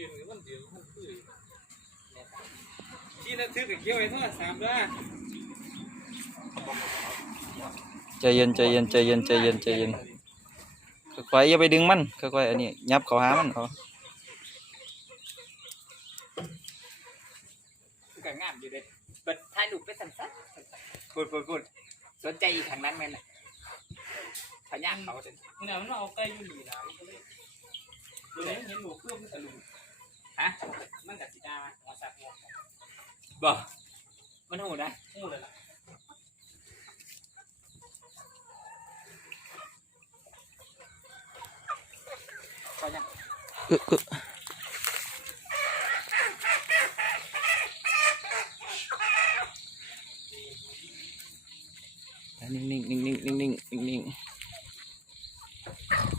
ยืนมันยืนมันคือที่นั่นถือกับเกี่ยวไอ้โทรศัพท์ด้วยใจเย็นใจเย็นใจเย็นใจเย็นใจเย็นค่อยๆอย่าไปดึงมันค่อยๆอันนี้ยับเขาหามันเอาก็งามอยู่เด้เปิดถ่ายรูปไปสั้นๆพูดพูดพูดสนใจอีกทางนั้นแม่นน่ะพญาเขาเด้เนี่ยมันเอาใกล้อยู่นี่นะมันก็เลยตัวนี้เห็นหนูเครื่องมันตะลุมฮะ มันกับสีดาหัวสับหัว บ่มันหูนะ หูเลยล่ะ พญา อึ๊ะอึ๊ะนิ่งๆนิ่งๆนิ่งๆนิ่งๆนิ่งๆ เ